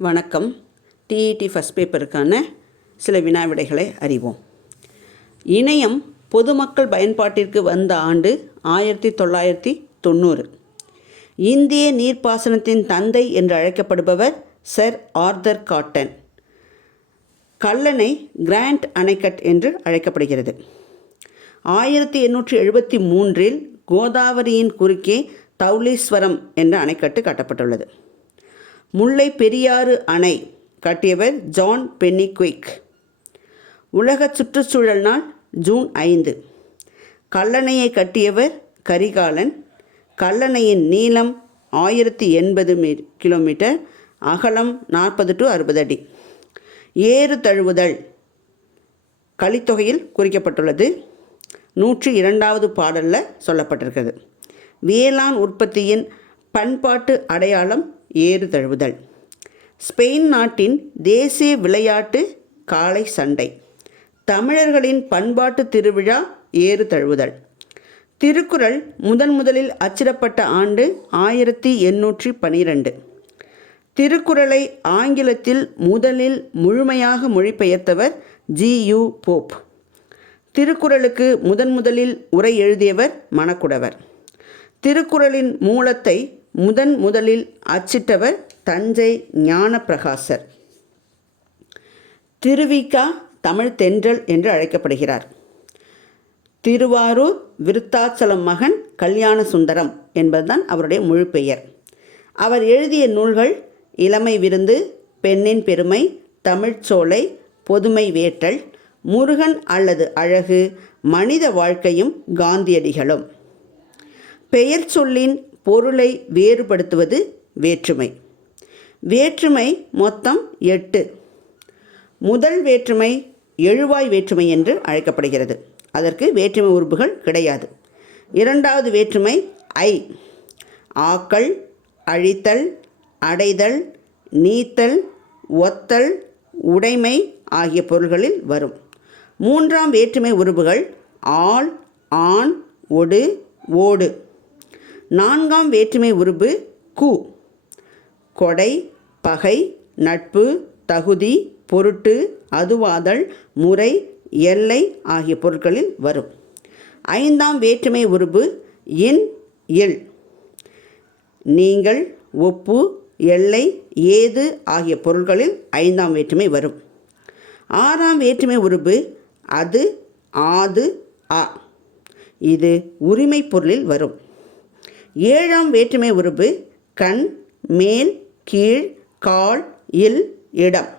வணக்கம். TET first பேப்பருக்கான சில வினா விடைகளை அறிவோம். இணையம் பொதுமக்கள் பயன்பாட்டிற்கு வந்த ஆண்டு 1990. இந்திய நீர்ப்பாசனத்தின் தந்தை என்று அழைக்கப்படுபவர் sir Arthur Cotton. Kallanai grand anicut என்று அழைக்கப்படுகிறது. 1873 கோதாவரியின் குறுக்கே தௌலீஸ்வரம் என்ற அணைக்கட்டு கட்டப்பட்டுள்ளது. முல்லை பெரியாறு அணை கட்டியவர் ஜான் பென்னிக்விக். உலக சுற்றுச்சூழல் நாள் ஜூன் 5. கல்லணையை கட்டியவர் கரிகாலன். கல்லணையின் நீளம் 1080 கிலோமீட்டர், அகலம் 40 to 60 அடி. ஏறு தழுவுதல் கலித்தொகையில் குறிக்கப்பட்டுள்ளது. 102வது பாடலில் சொல்லப்பட்டிருக்கிறது. வேளாண் உற்பத்தியின் பண்பாட்டு அடையாளம் ஏறு தழுவுதல். ஸ்பெயின் நாட்டின் தேசிய விளையாட்டு காளை சண்டை. தமிழர்களின் பண்பாட்டு திருவிழா ஏறு தழுவுதல். திருக்குறள் முதலில் அச்சிடப்பட்ட ஆண்டு 1812. திருக்குறளை ஆங்கிலத்தில் முதலில் முழுமையாக மொழிபெயர்த்தவர் G.U. போப். திருக்குறளுக்கு முதலில் உரை எழுதியவர் மணக்குடவர். திருக்குறளின் மூலத்தை முதலில் அச்சிட்டவர் தஞ்சை ஞானப்பிரகாசர். திருவிக தமிழ் தென்றல் என்று அழைக்கப்படுகிறார். திருவாரூர் விருத்தாச்சலம் மகன் கல்யாண சுந்தரம் என்பதுதான் அவருடைய முழு பெயர். அவர் எழுதிய நூல்கள் இளமை விருந்து, பெண்ணின் பெருமை, தமிழ்ச்சோலை, பொதுமை வேட்டல், முருகன் அல்லது அழகு, மனித வாழ்க்கையும் காந்தியடிகளும். பெயர் சொல்லின் பொருளை வேறுபடுத்துவது வேற்றுமை. வேற்றுமை மொத்தம் 8. முதல் வேற்றுமை எழுவாய் வேற்றுமை என்று அழைக்கப்படுகிறது. அதற்கு வேற்றுமை உறுப்புகள் கிடையாது. இரண்டாவது வேற்றுமை ஐ. ஆக்கல், அழித்தல், அடைதல், நீத்தல், ஒத்தல், உடைமை ஆகிய பொருள்களில் வரும். மூன்றாம் வேற்றுமை உறுப்புகள் ஆள், ஆண், ஒடு, ஓடு. நான்காம் வேற்றுமை உறுப்பு கு. கொடை, பகை, நட்பு, தகுதி, பொருட்டு, அதுவாதல், முறை, எல்லை ஆகிய பொருட்களில் வரும். ஐந்தாம் வேற்றுமை உறுப்பு இன், இல். நீங்கள், ஒப்பு, எல்லை, ஏது ஆகிய பொருட்களில் ஐந்தாம் வேற்றுமை வரும். ஆறாம் வேற்றுமை உறுப்பு அது, ஆது, ஆ. இது உரிமை பொருளில் வரும். ஏழாம் வேற்றுமை உறுப்பு கண், மேல், கீழ், கால், இல், இடம்.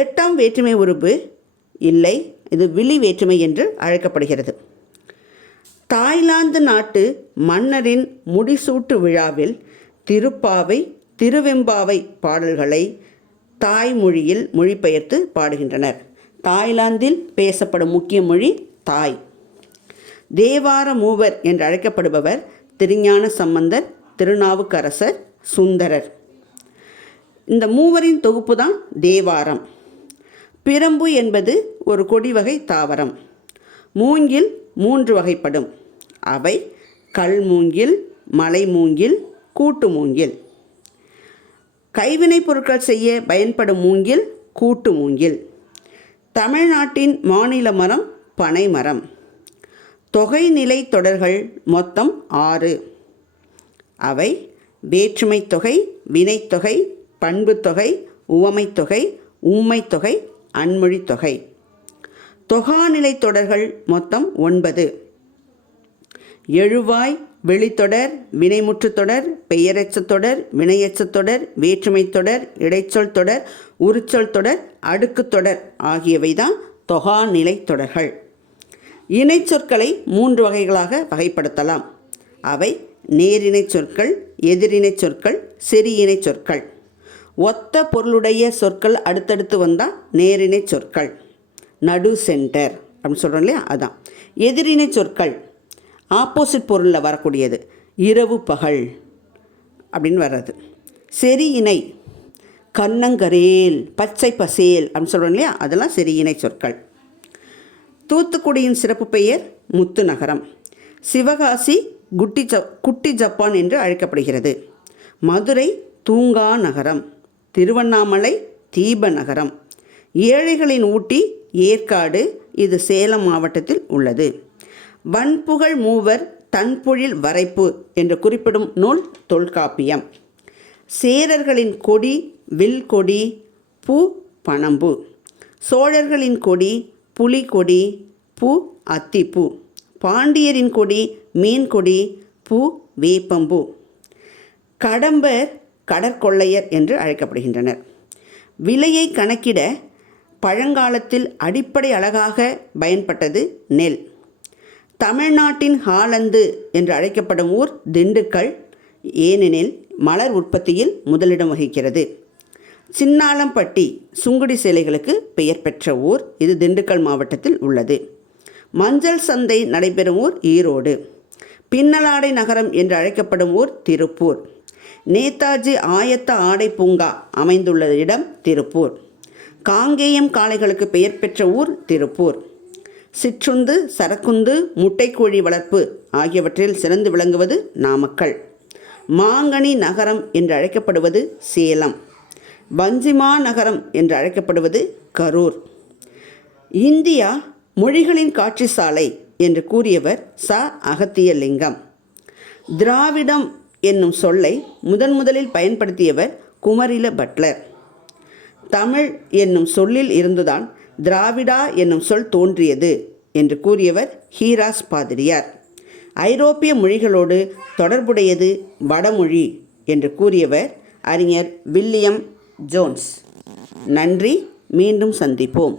எட்டாம் வேற்றுமை உறுப்பு இல்லை. இது விழி வேற்றுமை என்று அழைக்கப்படுகிறது. தாய்லாந்து நாட்டு மன்னரின் முடிசூட்டு விழாவில் திருப்பாவை, திருவெம்பாவை பாடல்களை தாய்மொழியில் மொழிபெயர்த்து பாடுகின்றனர். தாய்லாந்தில் பேசப்படும் முக்கிய மொழி தாய். தேவார மூவர் என்று அழைக்கப்படுபவர் திருஞான சம்பந்தர், திருநாவுக்கரசர், சுந்தரர். இந்த மூவரின் தொகுப்பு தான் தேவாரம். பிரம்பு என்பது ஒரு கொடி வகை தாவரம். மூங்கில் 3 வகைப்படும். அவை கல் மூங்கில், மலை மூங்கில், கூட்டு மூங்கில். கைவினைப் பொருட்கள் செய்ய பயன்படும் மூங்கில் கூட்டு மூங்கில். தமிழ்நாட்டின் மாநில மரம் பனை மரம். தொகைநிலை தொடர்கள் மொத்தம் 6. அவை வேற்றுமை தொகை, வினைத்தொகை, பண்புத்தொகை, உவமைத்தொகை, உம்மைத்தொகை, அன்மொழித்தொகை. தொகாநிலை தொடர்கள் மொத்தம் 9. எழுவாய், வெளித்தொடர், வினைமுற்றுத் தொடர், பெயரெச்சத் தொடர், வினையெச்சத் தொடர், வேற்றுமை தொடர், இடைச்சொல் தொடர், உரிச்சொல் தொடர், அடுக்குத் தொடர் ஆகியவை தான் தொகாநிலை தொடர்கள். இணைச்சொற்களை 3 வகைகளாக வகைப்படுத்தலாம். அவை நேரிணை சொற்கள், எதிரிணை சொற்கள், செரியிணை சொற்கள். ஒத்த பொருளுடைய சொற்கள் அடுத்தடுத்து வந்தால் நேரிணை சொற்கள். நடு, சென்டர் அப்படின்னு சொல்கிறோம் இல்லையா, அதான். எதிரிணை சொற்கள் ஆப்போசிட் பொருளில் வரக்கூடியது. இரவு, பகல் அப்படின்னு வர்றது. செரியிணை கண்ணங்கரேல், பச்சை பசேல் அப்படின்னு சொல்கிறோம் இல்லையா, அதெல்லாம் செரியிணை சொற்கள். தூத்துக்குடியின் சிறப்பு பெயர் முத்து நகரம். சிவகாசி குட்டி ஜப்பான் என்று அழைக்கப்படுகிறது. மதுரை தூங்கா நகரம். திருவண்ணாமலை தீப நகரம். ஏழைகளின் ஊட்டி ஏற்காடு, இது சேலம் மாவட்டத்தில் உள்ளது. வன்புகழ் மூவர் தன்பொழில் வரைப்பு என்று குறிப்பிடும் நூல் தொல்காப்பியம். சேரர்களின் கொடி வில்கொடி, பூ பனம்பூ. சோழர்களின் கொடி புலிகொடி, பூ அத்திப்பூ. பாண்டியரின் கொடி மீன்கொடி, பூ வேப்பம்பூ. கடம்பர் கடற்கொள்ளையர் என்று அழைக்கப்படுகின்றனர். விலையை கணக்கிட பழங்காலத்தில் அடிப்படை அழகாக பயன்பட்டது நெல். தமிழ்நாட்டின் ஹாலந்து என்று அழைக்கப்படும் ஊர் திண்டுக்கல், ஏனெனில் மலர் உற்பத்தியில் முதலிடம் வகிக்கிறது. சின்னாளம்பட்டி சுங்குடி சேலைகளுக்கு பெயர் பெற்ற ஊர், இது திண்டுக்கல் மாவட்டத்தில் உள்ளது. மஞ்சள் சந்தை நடைபெறும் ஊர் ஈரோடு. பின்னலாடை நகரம் என்று அழைக்கப்படும் ஊர் திருப்பூர். நேதாஜி ஆயத்த ஆடை பூங்கா அமைந்துள்ள இடம் திருப்பூர். காங்கேயம் காளைகளுக்கு பெயர் பெற்ற ஊர் திருப்பூர். சிற்றுந்து, சரக்குந்து, முட்டைக்கோழி வளர்ப்பு ஆகியவற்றில் சிறந்து விளங்குவது நாமக்கல். மாங்கனி நகரம் என்று அழைக்கப்படுவது சேலம். வஞ்சிமா நகரம் என்று அழைக்கப்படுவது கரூர். இந்தியா மொழிகளின் காட்சி சாலை என்று கூறியவர் ச. அகத்தியலிங்கம். திராவிடம் என்னும் சொல்லை முதலில் பயன்படுத்தியவர் குமரில பட்லர். தமிழ் என்னும் சொல்லில் இருந்துதான் திராவிடா என்னும் சொல் தோன்றியது என்று கூறியவர் ஹீராஸ் பாதிரியார். ஐரோப்பிய மொழிகளோடு தொடர்புடையது வடமொழி என்று கூறியவர் அறிஞர் வில்லியம் ஜோன்ஸ். நன்றி. மீண்டும் சந்திப்போம்.